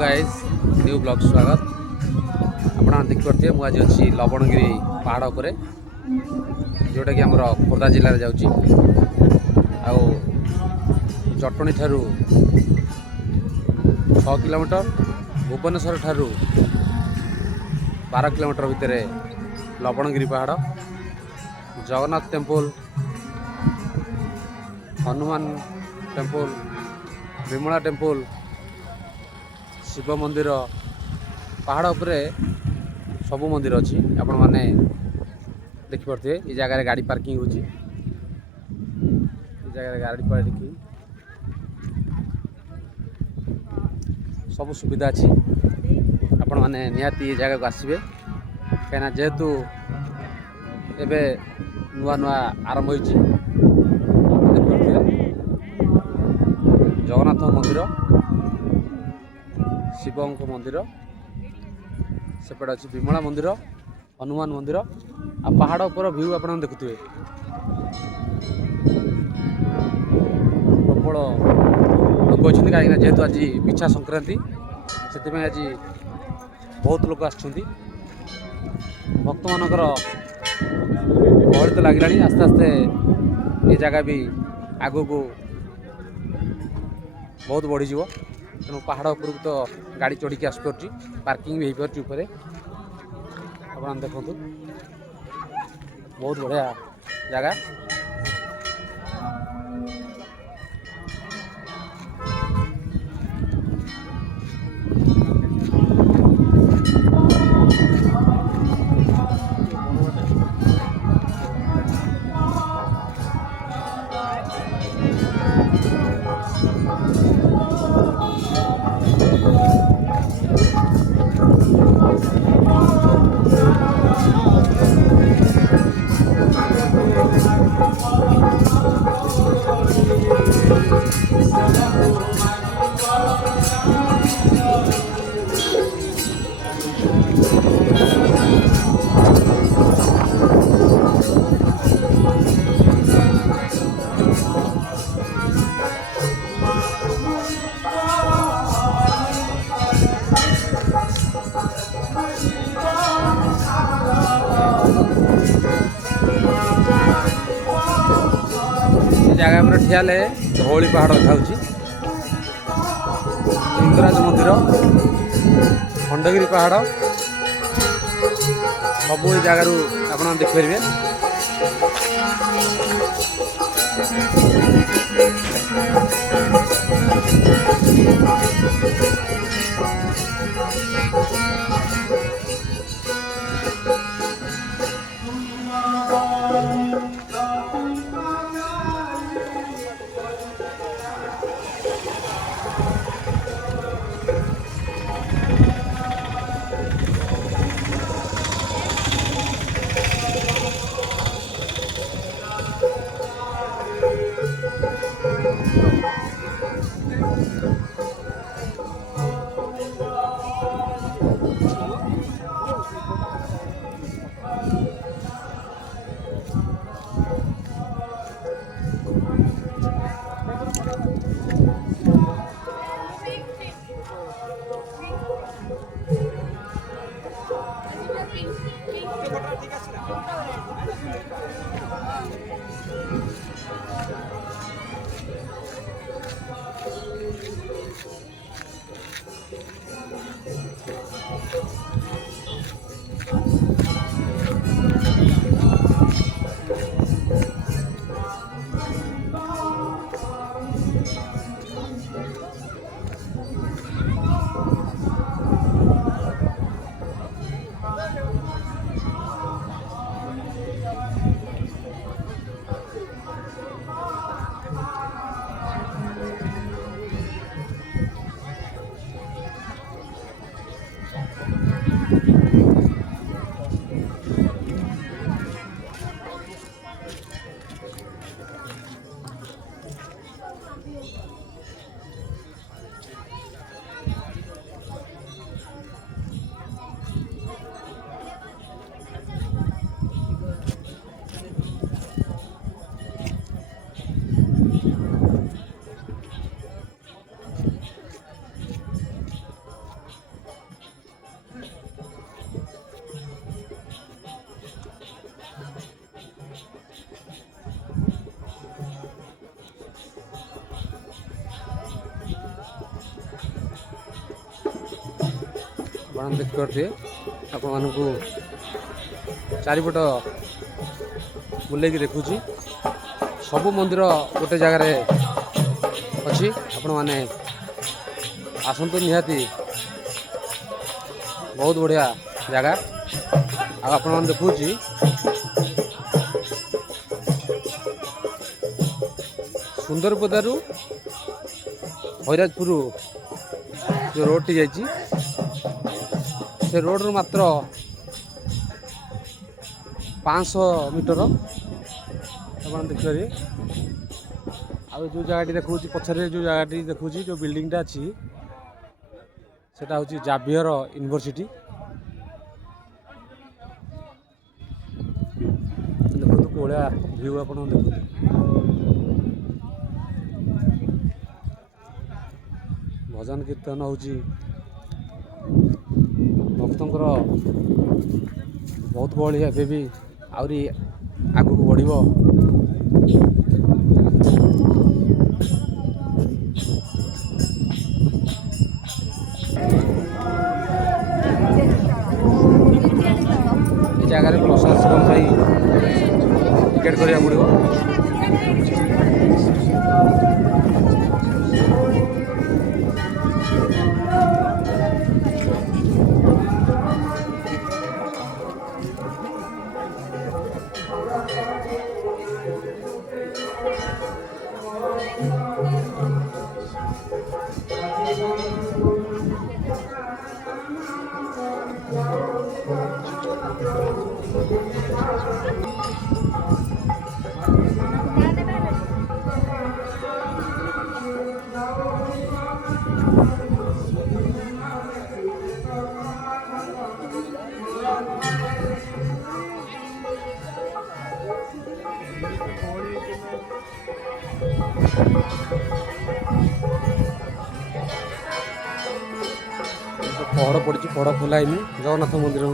Guys new blog स्वागत। आप देखिपे मुझे आज अच्छी लवणगिरी पहाड़ उपर जोटा कि आमर खोर्धा जिले में जाऊँगी। जटणी ठारू 6 किलोमीटर भुवनेश्वर ठारू 12 किलोमीटर भितर लवणगिरी पहाड़, Jagannath temple, Hanuman temple, Vimala temple, Shiva मंदिर, पहाड़ उपरे सबू मंदिर अच्छी। आपण मैंने देखिपे ये जगह गाड़ी पार्किंग हो जगह गाड़ी पार्किंग सब सुविधा अच्छी। आपण मैंने निहाती ये जगह को आसबे कहीं जेहेतु एबे नुआ नुआ आरंभ होइछि। जगन्नाथ मंदिर, शिव मंदिर, सेपटे अच्छी विमला मंदिर, हनुमान मंदिर आ पहाड़ ऊपर व्यू आप देखुए। प्रबल लोक अच्छे कहीं जेहेतु आज पिछा संक्रांति से आज बहुत लोक आसुँच भक्त मानकर गहली तो लगे। आस्ते आस्ते ये जगह भी आगो को बहुत बढ़ीज तेणु पहाड़ उपरକୁ तो गाड़ी चढ़ी आसपार पार्किंग भी हो पारे। आप देखो बहुत बढ़िया जगह। जगह पर ठिया धौली पहाड़ देखा लिंगराज मंदिर, खंडगिरी पहाड़ सब ये जगार आप देखिपारे। ଆପଣ ଦେଖିପାରୁଥିବେ। ଆପଣମାନଙ୍କୁ ଚାରିପଟ ବୁଲେଇକି ଦେଖୁଛି। ସବୁ ମନ୍ଦିର ଗୋଟେ ଜାଗାରେ ଅଛି। ଆପଣମାନେ ଆସନ୍ତୁ ନିହାତି, ବହୁତ ବଢ଼ିଆ ଜାଗା। ଆଉ ଆପଣମାନେ ଦେଖୁଛି ସୁନ୍ଦରପଦାରୁ ହରିରାଜପୁର ଯେଉଁ ରୋଡ଼ଟି ଯାଇଛି, ସେ ରୋଡ଼ରୁ ମାତ୍ର 500 ମିଟର ଆପଣ ଦେଖିପାରିବେ। ଆଉ ଯେଉଁ ଜାଗାଟି ଦେଖାଉଛି ପଛରେ, ଯେଉଁ ଜାଗାଟି ଦେଖାଉଛି, ଯେଉଁ ବିଲ୍ଡିଂଟା ଅଛି, ସେଟା ହେଉଛି ଜାଭିୟର ୟୁନିଭର୍ସିଟି। ଦେଖନ୍ତୁ କୋଳିଆ ଭିଉ ଆପଣ ଦେଖନ୍ତୁ। ଭଜନ କୀର୍ତ୍ତନ ହେଉଛି, ଭକ୍ତଙ୍କର ବହୁତ ଗହଳି ଏବେ ବି ଆହୁରି ଆଗକୁ ବଢ଼ିବ। ଏ ଜାଗାରେ ପ୍ରଶାସନ ପାଇଁ ଟିକେଟ୍ କରିବାକୁ ପଡ଼ିବ। ପହଡ଼ ପଡ଼ିଛି, ପହଡ଼ ଖୋଲା ହେଇନି ଜଗନ୍ନାଥ ମନ୍ଦିର।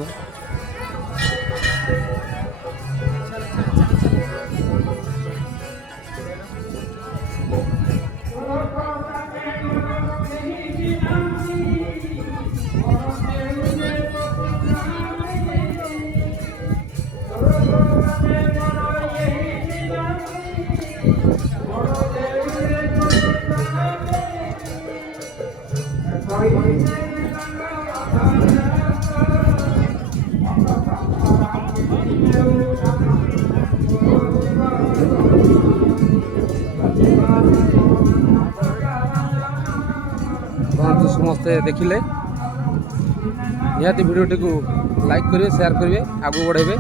ସମସ୍ତେ ଦେଖିଲେ ନିହାତି ଭିଡ଼ିଓଟିକୁ ଲାଇକ୍ କରିବେ, ସେୟାର କରିବେ, ଆଗକୁ ବଢ଼ାଇବେ,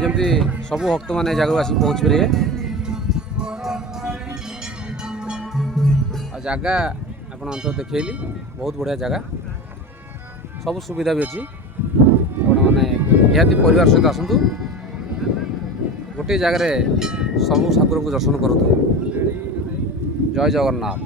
ଯେମିତି ସବୁ ଭକ୍ତମାନେ ଜାଗାକୁ ଆସିକି ପହଞ୍ଚିପାରିବେ। ଆଉ ଜାଗା ଆପଣଙ୍କୁ ତ ଦେଖେଇଲି, ବହୁତ ବଢ଼ିଆ ଜାଗା, ସବୁ ସୁବିଧା ବି ଅଛି। ଆପଣମାନେ ନିହାତି ପରିବାର ସହିତ ଆସନ୍ତୁ, ଗୋଟିଏ ଜାଗାରେ ସବୁ ଠାକୁରଙ୍କୁ ଦର୍ଶନ କରନ୍ତୁ। ଜୟ ଜଗନ୍ନାଥ।